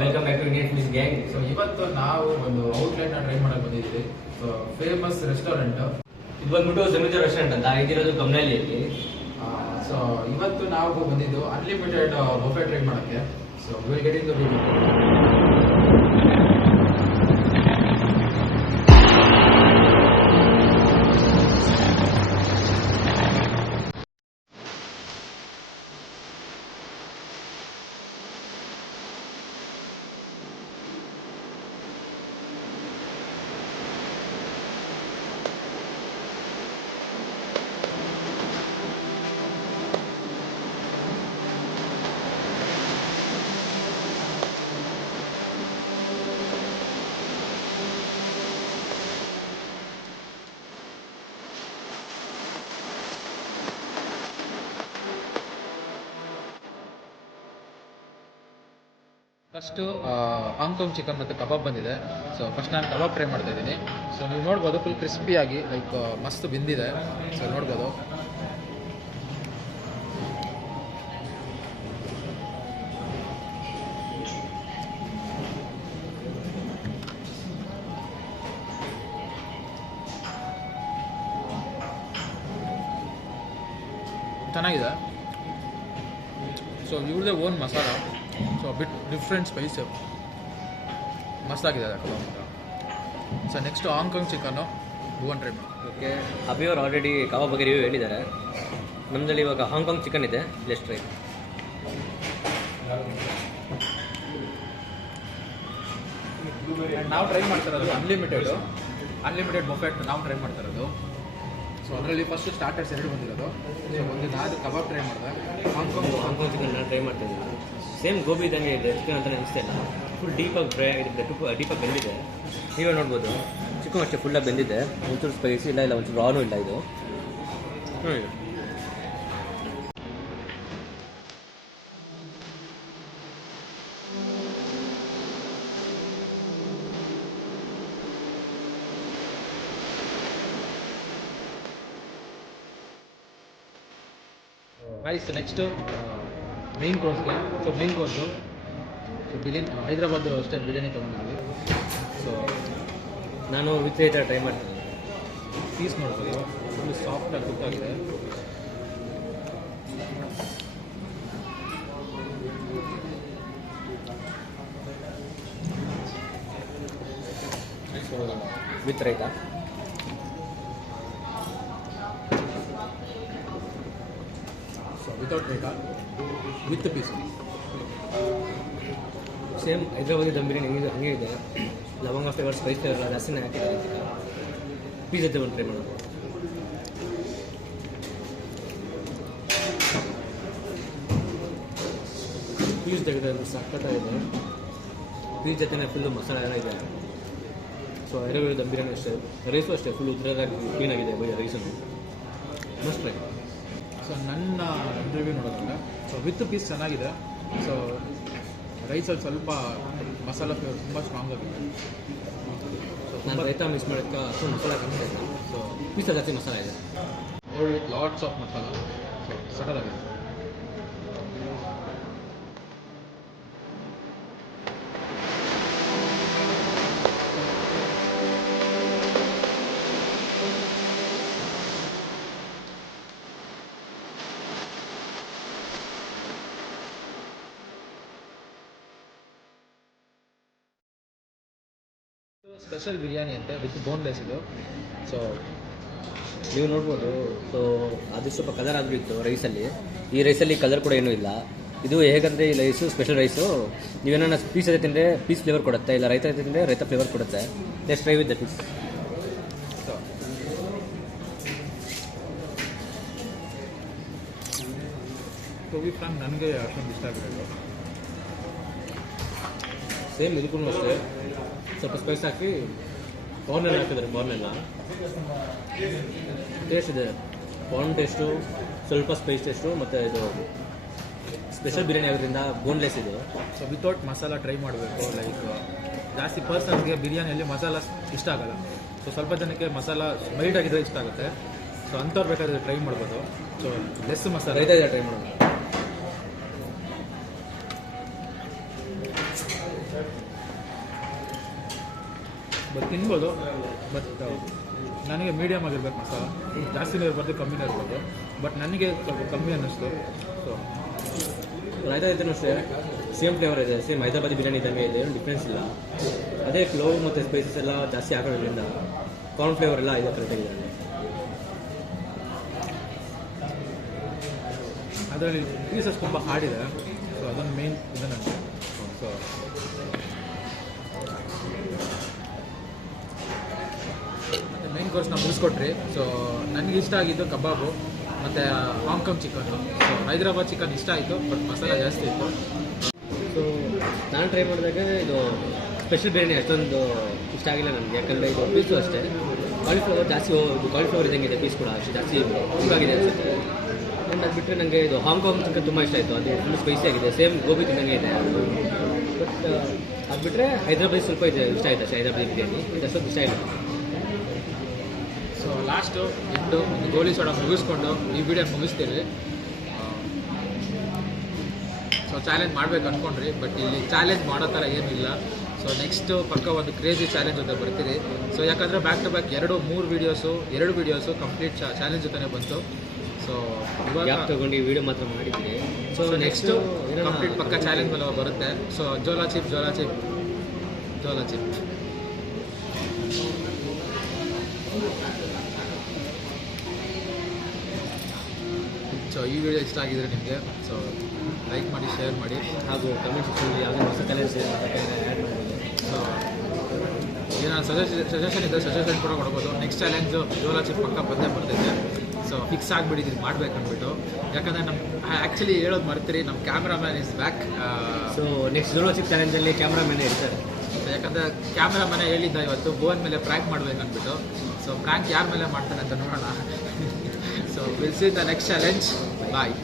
Welcome back to Indian foods gang. So ಇವತ್ತು ನಾವು ಒಂದು ಔಟ್ಲೆಟ್ ನ ಟ್ರೈ ಮಾಡಕ್ ಬಂದಿದ್ವಿ. ಸೊ ಫೇಮಸ್ ರೆಸ್ಟೋರೆಂಟ್ ಇದು ಬಂದ್ಬಿಟ್ಟು ಜಮೀದಾರ್ ರೆಸ್ಟೋರೆಂಟ್ ಅಂತ ಇದಿರೋದು ಕಮ್ನಳ್ಳಿಯಲ್ಲಿ. ಸೊ ಇವತ್ತು ನಾವು ಬಂದಿದ್ದು ಅನ್ಲಿಮಿಟೆಡ್ ಬಫೆ ಟ್ರೈ ಮಾಡಕ್ಕೆ. So will get in the video. First Hong Kong chicken ಮತ್ತು ಕಬಾಬ್ ಬಂದಿದೆ. ಸೊ ಫಸ್ಟ್ ನಾನು ಕಬಾಬ್ ಟ್ರೈ ಮಾಡ್ತಾ ಇದ್ದೀನಿ. ಸೊ ನೀವು ನೋಡ್ಬೋದು ಫುಲ್ ಕ್ರಿಸ್ಪಿಯಾಗಿ ಲೈಕ್ ಮಸ್ತ್ ಬೆಂದಿದೆ. ಸೊ ನೋಡ್ಬೋದು ಚೆನ್ನಾಗಿದೆ. ಸೊ ಇವ್ರದೇ own masala. So bit different spice ಮಸ್ತಾಗಿದೆ ಕಬಾಬ್ ಮಾತ್ರ. So next Hong Kong chicken Bhuvan try ಮಾಡಿ. ಓಕೆ, ಅಭಿ ಅವರು ಆಲ್ರೆಡಿ ಕಬಾಬ್ ಬಗ್ಗೆ ರಿವ್ಯೂ ಹೇಳಿದ್ದಾರೆ. ನಮ್ಮದಲ್ಲಿ ಇವಾಗ ಹಾಂಗ್ಕಾಂಗ್ ಚಿಕನ್ ಇದೆ, ಲೆಟ್ಸ್ ಟ್ರೈ. ನಾವು ಟ್ರೈ ಮಾಡ್ತಾ ಇರೋದು ಅನ್ಲಿಮಿಟೆಡ್ ಬಫೆಟ್ ನಾವು ಟ್ರೈ ಮಾಡ್ತಾ ಇರೋದು. ಸೊ ಅದರಲ್ಲಿ ಫಸ್ಟ್ ಸ್ಟಾರ್ಟರ್ಸ್ ಎರಡು ಬಂದಿರೋದು. ಸೊ ಒಂದು ನಾನು ಕಬಾಬ್ ಟ್ರೈ ಮಾಡಿದೆ. ಹಾಂಗ್ಕಾಂಗ್ ಚಿಕನ್ ನಾನು ಟ್ರೈ ಮಾಡ್ತಾ ಇದ್ದೀನಿ. ಸೇಮ್ ಗೋಬಿ ಇದ್ದಂಗೆ ಇದೆ, ಚಿಕನ್ ಅಂತ ಅನಿಸ್ತಾ ಇಲ್ಲ. ಫುಲ್ ಡೀಪಾಗಿ ಡ್ರೈ ಆಗಿದೆ, ಡೀಪಾಗಿ ಬೆಂದಿದೆ. ನೀವೇ ನೋಡ್ಬೋದು, ಚಿಕನ್ ಅಷ್ಟೇ ಫುಲ್ಲಾಗಿ ಬೆಂದಿದೆ. ಒಂಚೂರು ಸ್ಪೈಸಿ ಇಲ್ಲ ಒಂಚೂರು ರಾನು ಇಲ್ಲ ಇದು. ರೈಸ್ ನೆಕ್ಸ್ಟು ಮೇನ್ ಕೋರ್ಸ್ಗೆ. So main course biryani, Hyderabad style biryani ತೊಗೊಂಡಿದ್ವಿ. ಸೊ ನಾನು ವಿತ್ ಈ ಥರ ಟ್ರೈ ಮಾಡ್ತೀನಿ. ಪೀಸ್ ನೋಡ್ಬೋದು ಫುಲ್ ಸಾಫ್ಟಾಗಿ ಕುಕ್ ಆಗಿದೆ. ವಿತ್ ರೈತಾ. ಸೊ ವಿತೌಟ್ ರೈತಾ, with piece. Same Hyderabadi dum biryani ಹೆಂಗಿದೆ ಹಂಗೆ ಇದೆ. ಲವಂಗ ಫ್ಲೇವರ್, ಸ್ಪೈಸ್ ಫ್ಲೇವರ್ ಜಾಸ್ತಿನೇ ಹಾಕಿದ್ದಾರೆ. ಪೀಸ್ ಜೊತೆ ಒಂದು ಟ್ರೈ ಮಾಡೋದು. ಪೀಸ್ ತೆಗೆದ್ರೆ ಸಕ್ಕತ್ತಾಗಿದೆ. ಪೀಸ್ ಜೊತೆನೇ ಫುಲ್ಲು ಮಸಾಲ ಎಲ್ಲ ಇದೆ. ಸೊ ಹೈದ್ರಾಬಾದಿ ದಮ್ ಬಿರಿಯಾನಿ ಅಷ್ಟೇ, ರೈಸು ಅಷ್ಟೇ ಫುಲ್ ಉದ್ರಾಗಿ ಕ್ಲೀನಾಗಿದೆ ರೈಸನ್ನು. Must try. ಸೊ ನನ್ನ ರಿವ್ಯೂ ನೋಡೋದ್ರಿಂದ ಸೊ ವಿತ್ ಪೀಸ್ ಚೆನ್ನಾಗಿದೆ. ಸೊ ರೈಸಲ್ಲಿ ಸ್ವಲ್ಪ ಮಸಾಲ ಫ್ಲೇವರ್ ತುಂಬ ಸ್ಟ್ರಾಂಗ್ ಆಗಿದೆ. ನಾನು ರೈತ ಮಿಕ್ಸ್ ಮಾಡೋಕ್ಕೆ ಅಷ್ಟೊಂದು ಮಸಾಲ ಕಾಣಿಸ್ತಾ ಇಲ್ಲ. ಸೊ ಪೀಸ್ ಜಾಸ್ತಿ ಮಸಾಲ ಇದೆ. With lots of masala. So ಸಕ್ಕತ್ತಾಗಿದೆ. ಸ್ಪೆಷಲ್ ಬಿರಿಯಾನಿ ಅಂತೆ ವಿತ್ ಬೋನ್ಲೆಸ್ ಇದು. ಸೊ ನೀವು ನೋಡ್ಬೋದು. ಸೊ ಅದು ಸ್ವಲ್ಪ ಕಲರ್ ಆದರೂ ಇತ್ತು ರೈಸಲ್ಲಿ. ಈ ರೈಸಲ್ಲಿ ಕಲರ್ ಕೂಡ ಏನೂ ಇಲ್ಲ. ಇದು ಹೇಗಂದರೆ ಈ ರೈಸು ಸ್ಪೆಷಲ್ ರೈಸು. ನೀವೇನ ಪೀಸ್ ಜೊತೆ ತಿಂದರೆ ಪೀಸ್ ಫ್ಲೇವರ್ ಕೊಡುತ್ತೆ, ಇಲ್ಲ ರೈತ ಜೊತೆ ತಿಂದರೆ ರೈತ ಫ್ಲೇವರ್ ಕೊಡುತ್ತೆ. Let's try with the piece. To be frank ನನಗೆ ಅಷ್ಟೊಂದು ಇಷ್ಟ ಆಗಿರೋದು. ಸೇಮ್ ಇದಕ್ಕೂ ಅಷ್ಟೇ ಸ್ವಲ್ಪ ಸ್ಪೈಸ್ ಹಾಕಿ ಕಾರ್ನೆಲ್ಲ ಹಾಕಿದ್ದಾರೆ. ಕಾರ್ನೆಲ್ಲ ಟೇಸ್ಟ್ ಇದೆ. ಕಾರ್ನ್ ಟೇಸ್ಟು, ಸ್ವಲ್ಪ ಸ್ಪೈಸ್ ಟೇಸ್ಟು, ಮತ್ತು ಇದು ಸ್ಪೆಷಲ್ ಬಿರಿಯಾನಿ ಆಗೋದ್ರಿಂದ ಬೋನ್ಲೆಸ್ ಇದೆ. ಸೊ ವಿತೌಟ್ ಮಸಾಲ ಟ್ರೈ ಮಾಡಬೇಕು. ಲೈಕ್ ಜಾಸ್ತಿ ಪರ್ಸನ್ಸ್ಗೆ ಬಿರಿಯಾನಿಯಲ್ಲಿ ಮಸಾಲ ಇಷ್ಟ ಆಗಲ್ಲ. ಸೊ ಸ್ವಲ್ಪ ಜನಕ್ಕೆ ಮಸಾಲ ಮೈಲ್ಡ್ ಆಗಿದ್ರೆ ಇಷ್ಟ ಆಗುತ್ತೆ. ಸೊ ಅಂಥವ್ರು ಬೇಕಾದ್ರೆ ಟ್ರೈ ಮಾಡ್ಬೋದು. ಸೊ ಲೆಸ್ ಮಸಾಲ ರೈತ ಟ್ರೈ ಮಾಡೋದು. ಬಟ್ ತಿನ್ಬೋದು ಬಟ್ ನನಗೆ ಮೀಡಿಯಮ್ ಆಗಿರ್ಬೇಕು ಮಸಾಲ, ಜಾಸ್ತಿನೇ ಇರ್ಬಾರ್ದು ಕಮ್ಮಿನೇ ಇರ್ಬೋದು. ಬಟ್ ನನಗೆ ಸ್ವಲ್ಪ ಕಮ್ಮಿ ಅನ್ನಿಸ್ತು. ಸೊ ರಾಯ್ತಾ ಇದನ್ನು ಅಷ್ಟೇ ಸೇಮ್ ಫ್ಲೇವರ್ ಇದೆ, ಸೇಮ್ ಹೈದರಾಬಾದಿ ಬಿರಿಯಾನಿ ಇದ್ದಂಗೆ ಇದೆ, ಏನು ಡಿಫ್ರೆನ್ಸ್ ಇಲ್ಲ. ಅದೇ ಕ್ಲೋವ್ ಮತ್ತು ಸ್ಪೈಸಸ್ ಎಲ್ಲ ಜಾಸ್ತಿ ಹಾಕೋದ್ರಿಂದ ಕಾರ್ನ್ ಫ್ಲೇವರ್ ಎಲ್ಲ ಇದೆ ಕರೆಕ್ಟಾಗಿದೆ. ಅದರಲ್ಲಿ ಪೀಸಸ್ ತುಂಬ ಹಾರ್ಡಿದೆ. ಸೊ ಅದೊಂದು ಮೇನ್ ಇದೆ ನನಗೆ. ಸೊ ಮತ್ತು ಮೇನ್ ಕೋರ್ಸ್ ನಾವು ಮುಗಿಸ್ಕೊಟ್ರಿ. ಸೊ ನನಗೆ ಇಷ್ಟ ಆಗಿದ್ದು ಕಬಾಬು ಮತ್ತು Hong Kong chicken. So Hyderabad chicken ಇಷ್ಟ ಆಯಿತು, ಬಟ್ ಮಸಾಲ ಜಾಸ್ತಿ ಇತ್ತು. ಸೊ ನಾನು ಟ್ರೈ ಮಾಡಿದಾಗ ಇದು ಸ್ಪೆಷಲ್ ಬಿರಿಯಾನಿ ಅಷ್ಟೊಂದು ಇಷ್ಟ ಆಗಿಲ್ಲ ನನಗೆ, ಯಾಕಂದರೆ ಇದು ಪೀಸು ಅಷ್ಟೇ ಕಾಲಿಫ್ಲವರ್ ಜಾಸ್ತಿ ಕಾಲಿಫ್ಲವರ್ ಇದ್ದಂಗಿದೆ, ಪೀಸ್ ಕೂಡ ಅಷ್ಟು ಜಾಸ್ತಿ ಕುಕ್ಕಾಗಿದೆ ಅನಿಸುತ್ತೆ. ಆ್ಯಂಡ್ ಅದು ಬಿಟ್ಟರೆ ನನಗೆ ಇದು ಹಾಂಗ್ಕಾಂಗ್ ಚಿಕನ್ ತುಂಬ ಇಷ್ಟ ಆಯಿತು. ಅದು ಫುಲ್ ಸ್ಪೈಸಿ ಆಗಿದೆ, ಸೇಮ್ ಗೋಬಿ ತಿನ್ನಂಗೆ ಇದೆ. ಬಟ್ ಅದು ಬಿಟ್ಟರೆ ಹೈದರಾಬಾದಿ ಸ್ವಲ್ಪ ಇದೆ ಇಷ್ಟ ಆಯಿತು ಅಷ್ಟೇ, ಹೈದರಾಬಾದಿ ಬಿರಿಯಾನಿ ಇದು ಅಷ್ಟೊಂದು ಇಷ್ಟ ಇಲ್ಲ. ಸೊ ಲಾಸ್ಟು ಒಂದು ಗೋಲಿ ಸೋಡಾ ಮುಗಿಸ್ಕೊಂಡು ಈ ವಿಡಿಯೋ ಮುಗಿಸ್ತೀವಿ. ಸೊ ಚಾಲೆಂಜ್ ಮಾಡ್ಬೇಕು ಅಂದ್ಕೊಂಡ್ರಿ, ಬಟ್ ಇಲ್ಲಿ ಚಾಲೆಂಜ್ ಮಾಡೋ ಥರ ಏನೂ ಇಲ್ಲ. ಸೊ ನೆಕ್ಸ್ಟು ಪಕ್ಕ ಒಂದು ಕ್ರೇಜಿ ಚಾಲೆಂಜ್ ಜೊತೆ ಬರ್ತೀರಿ. ಸೊ ಯಾಕಂದರೆ back to back 2 videos complete challenge ಜೊತೆ ಬಂತು. ಸೊ ಇವಾಗ ತೊಗೊಂಡು ಈ ವಿಡಿಯೋ ಮಾತ್ರ ಮಾಡಿದ್ದೀನಿ. ಸೊ ನೆಕ್ಸ್ಟು ಕಂಪ್ಲೀಟ್ ಪಕ್ಕ ಚಾಲೆಂಜ್ ಮೇಲೆ ಬರುತ್ತೆ. So Jolo chip. ಸೊ ಈ ವಿಡಿಯೋ ಇಷ್ಟ ಆಗಿದ್ರೆ ನಿಮಗೆ ಸೊ ಲೈಕ್ ಮಾಡಿ, ಶೇರ್ ಮಾಡಿ, ಹಾಗೂ ಕಮೆಂಟ್ ಸೆಕ್ಷನಲ್ಲಿ ಯಾವುದೇ ಹೊಸ ಚಾಲೆಂಜ್ ಆ್ಯಡ್ ಮಾಡ್ಬೋದು. ಸೊ ಏನಾದ್ರು ಸಜೆಷನ್ ಇದೆ, ಸಜೆಷನ್ ಕೂಡ ಕೊಡ್ಬೋದು. ನೆಕ್ಸ್ಟ್ ಚಾಲೆಂಜು ಜೋಲಾ ಚಿಪ್ ಪಕ್ಕ ಬಂದೇ ಬರ್ತೈತೆ. ಸೊ ಫಿಕ್ಸ್ ಆಗಿಬಿಟ್ಟಿದ್ದೀನಿ ಮಾಡ್ಬೇಕಂದ್ಬಿಟ್ಟು. ಯಾಕಂದರೆ ಆ್ಯಕ್ಚುಲಿ ಹೇಳೋದು ಮರ್ತೀರಿ, ನಮ್ಮ cameraman is back. So next Jolo chip ಚಾಲೆಂಜಲ್ಲಿ ಕ್ಯಾಮ್ರಾಮ್ಯಾನೇ ಇರ್ತಾರೆ. ಯಾಕಂದರೆ ಕ್ಯಾಮ್ರಾಮನೇ ಹೇಳಿದ್ದ ಇವತ್ತು ಭುವನ್ ಮೇಲೆ ಪ್ರ್ಯಾಂಕ್ ಮಾಡ್ಬೇಕಂದ್ಬಿಟ್ಟು. ಸೊ ಪ್ರ್ಯಾಂಕ್ ಯಾರ ಮೇಲೆ ಮಾಡ್ತಾನೆ ಅಂತ ನೋಡೋಣ. So will see the next challenge. Bye.